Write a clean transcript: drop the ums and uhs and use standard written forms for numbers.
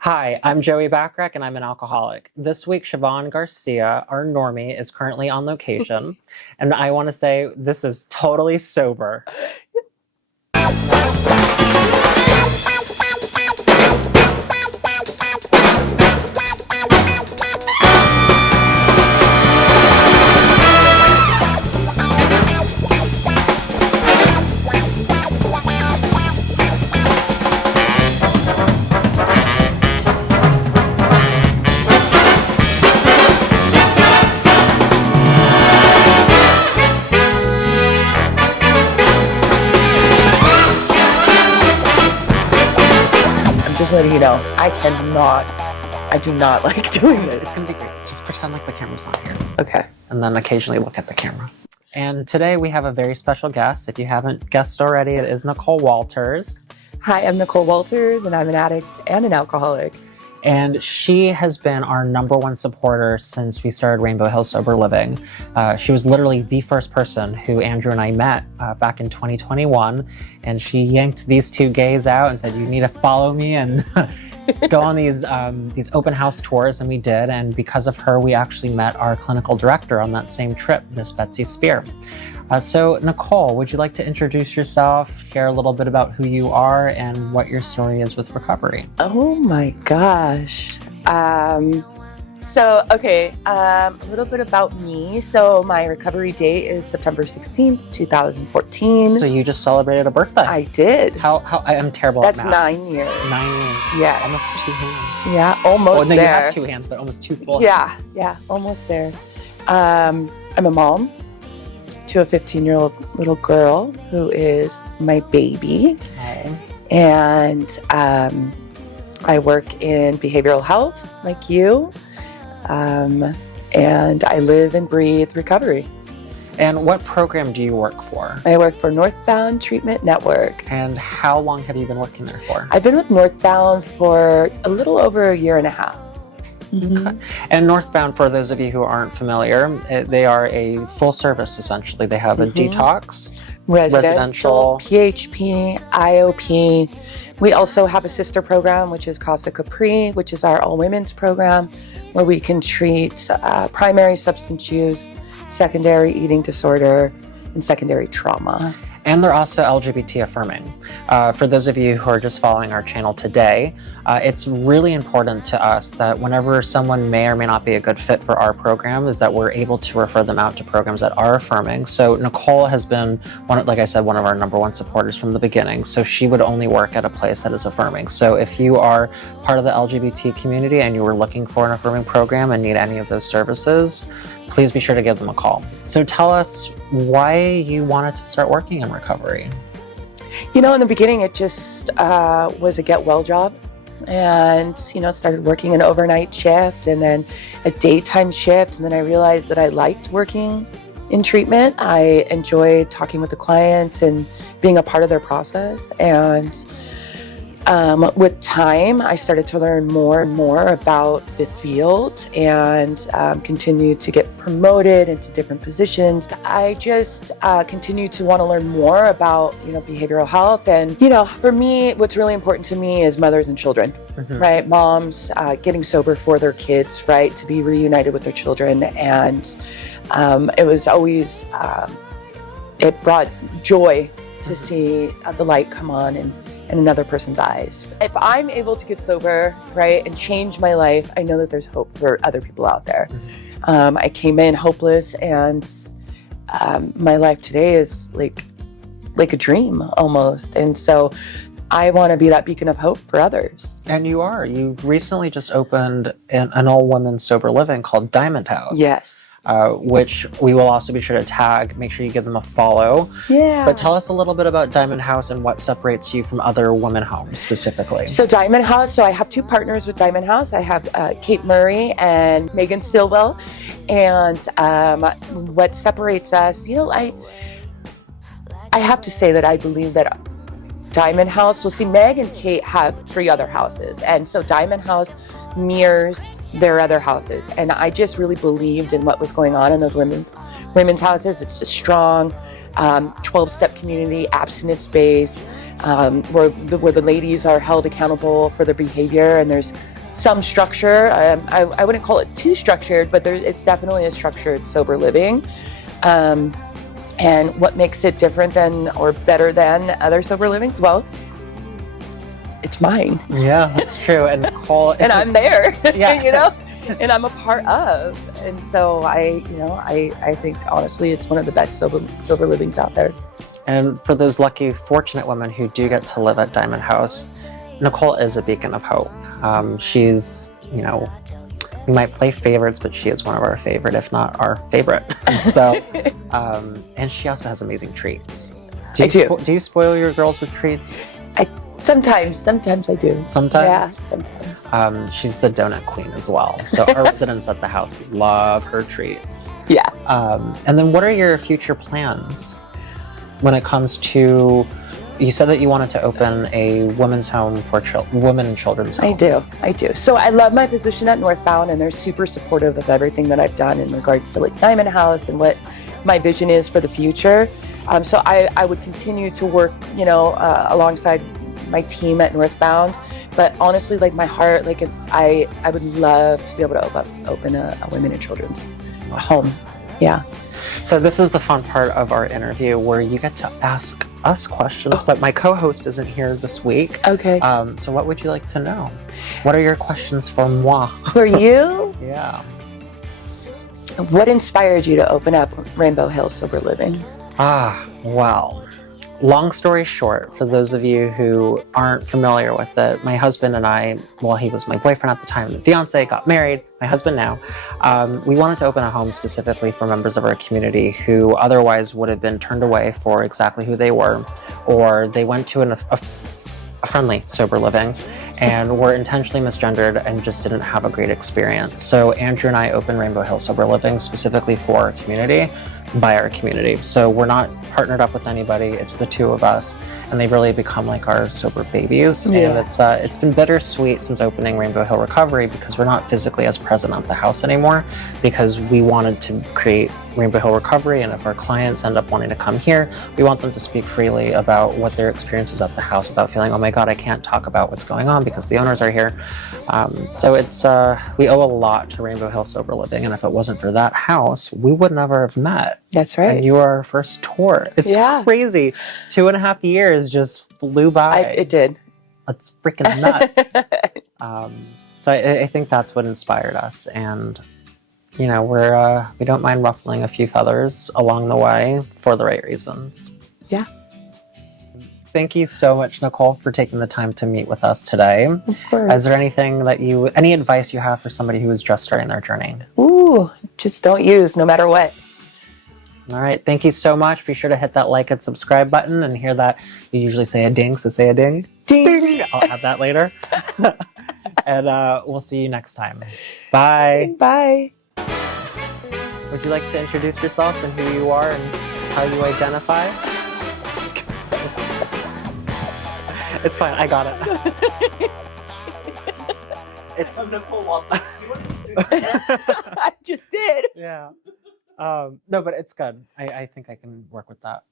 Hi, I'm Joey Bachrach and I'm an alcoholic. This week, Siobhan Garcia, our normie, is currently on location. And I want to say this is totally sober. Just letting you know, I do not like doing this. It's going to be great. Just pretend like the camera's not here. Okay. And then occasionally look at the camera. And today we have a very special guest. If you haven't guessed already, it is Nicolle Walters. Hi, I'm Nicolle Walters, and I'm an addict and an alcoholic. And she has been our #1 supporter since we started Rainbow Hill Sober Living. She was literally the first person who Andrew and I met back in 2021. And she yanked these two gays out and said, you need to follow me and go on these open house tours. And we did. And because of her, we actually met our clinical director on that same trip, Miss Betsy Spear. So Nicolle, would you like to introduce yourself, share a little bit about who you are and what your story is with recovery? Oh my gosh. A little bit about me. So my recovery date is September 16th, 2014. So you just celebrated a birthday. I did. How I'm terrible That's at math. 9 years. 9 years. Yeah. Almost 2 hands. Yeah, almost Well, no, there. you have 2 hands, but almost 2 full. Yeah, almost there. I'm a mom to a 15-year-old little girl who is my baby. Okay. And I work in behavioral health like you. And I live and breathe recovery. And what program do you work for? I work for Northbound Treatment Network. And how long have you been working there for? I've been with Northbound for a little over 1.5 years. Okay. And Northbound, for those of you who aren't familiar, they are a full service, essentially. They have a detox, Residential, PHP, IOP. We also have a sister program, which is Casa Capri, which is our all-women's program, where we can treat primary substance use, secondary eating disorder, and secondary trauma. And they're also LGBT affirming. For those of you who are just following our channel today, it's really important to us that whenever someone may or may not be a good fit for our program, is that we're able to refer them out to programs that are affirming. So Nicolle has been, like I said, one of our #1 supporters from the beginning. So she would only work at a place that is affirming. So if you are part of the LGBT community and you were looking for an affirming program and need any of those services, please be sure to give them a call. So tell us why you wanted to start working in recovery. You know, in the beginning, it just was a get well job. And, started working an overnight shift and then a daytime shift. And then I realized that I liked working in treatment. I enjoyed talking with the clients and being a part of their process. And with time, I started to learn more and more about the field and continued to get promoted into different positions. I just continued to want to learn more about, behavioral health. And, for me, what's really important to me is mothers and children, right? Moms getting sober for their kids, right? To be reunited with their children. And it was always, it brought joy to see the light come on in another person's eyes. If I'm able to get sober, right, and change my life, I know that there's hope for other people out there. I came in hopeless, and my life today is like a dream almost. And so I want to be that beacon of hope for others. And you are. You recently just opened an all-women sober living called Diamond House. Yes. Which we will also be sure to tag. Make sure you give them a follow. Yeah. But tell us a little bit about Diamond House and what separates you from other women homes specifically. So Diamond House, so I have 2 partners with Diamond House. I have Kate Murray and Megan Stilwell. And what separates us, I have to say that I believe that Diamond House, well, see, Meg and Kate have 3 other houses. And so Diamond House mirrors their other houses. And I just really believed in what was going on in those women's houses. It's a strong, 12-step community, abstinence-based, where the ladies are held accountable for their behavior, and there's some structure. I wouldn't call it too structured, but it's definitely a structured sober living. And what makes it different than or better than other sober livings? Well, it's mine. Yeah, that's true. And Nicolle, and I'm there, yeah. you know, and I'm a part of. And so I think honestly, it's one of the best sober livings out there. And for those lucky, fortunate women who do get to live at Diamond House, Nicolle is a beacon of hope. She's, you know, we might play favorites, but she is one of our favorite, if not our favorite. So, and she also has amazing treats. Do you spoil your girls with treats? Sometimes I do. Sometimes? Yeah, sometimes. She's the donut queen as well. So our residents at the house love her treats. Yeah. And then what are your future plans when it comes to, you said that you wanted to open a women's home for women and children's home. I do. So I love my position at Northbound, and they're super supportive of everything that I've done in regards to like Diamond House and what my vision is for the future. So I would continue to work, you know, alongside my team at Northbound. But honestly, like my heart, like I would love to be able to open a women and children's home. Yeah. So this is the fun part of our interview where you get to ask us questions, but my co-host isn't here this week. Okay. So what would you like to know? What are your questions for moi? For you? Yeah. What inspired you to open up Rainbow Hill Sober Living? Well, long story short, for those of you who aren't familiar with it, my husband and I, well, he was my boyfriend at the time, the fiance, got married, my husband now. We wanted to open a home specifically for members of our community who otherwise would have been turned away for exactly who they were, or they went to a friendly sober living and were intentionally misgendered and just didn't have a great experience. So Andrew and I opened Rainbow Hill Sober Living specifically for our community, by our community. So we're not partnered up with anybody, it's the two of us, and they've really become like our sober babies. Yeah. And it's been bittersweet since opening Rainbow Hill Recovery because we're not physically as present at the house anymore, because we wanted to create Rainbow Hill Recovery, and if our clients end up wanting to come here, we want them to speak freely about what their experiences at the house without feeling, oh my God, I can't talk about what's going on because the owners are here. So it's we owe a lot to Rainbow Hill Sober Living, and if it wasn't for that house, we would never have met. That's right. And you are our first tour. It's crazy. 2.5 years just flew by. It did. It's freaking nuts. So I think that's what inspired us, and you know, we don't mind ruffling a few feathers along the way for the right reasons. Yeah. Thank you so much, Nicolle, for taking the time to meet with us today. Of course. Is there any advice you have for somebody who is just starting their journey? Ooh, just don't use, no matter what. All right. Thank you so much. Be sure to hit that like and subscribe button, and hear that. You usually say a ding, so say a ding. Ding. I'll add that later. And we'll see you next time. Bye. Bye. Would you like to introduce yourself and who you are and how you identify? It's fine. I got it. I'm Nicolle Walters. I just did. Yeah. No, but it's good. I think I can work with that.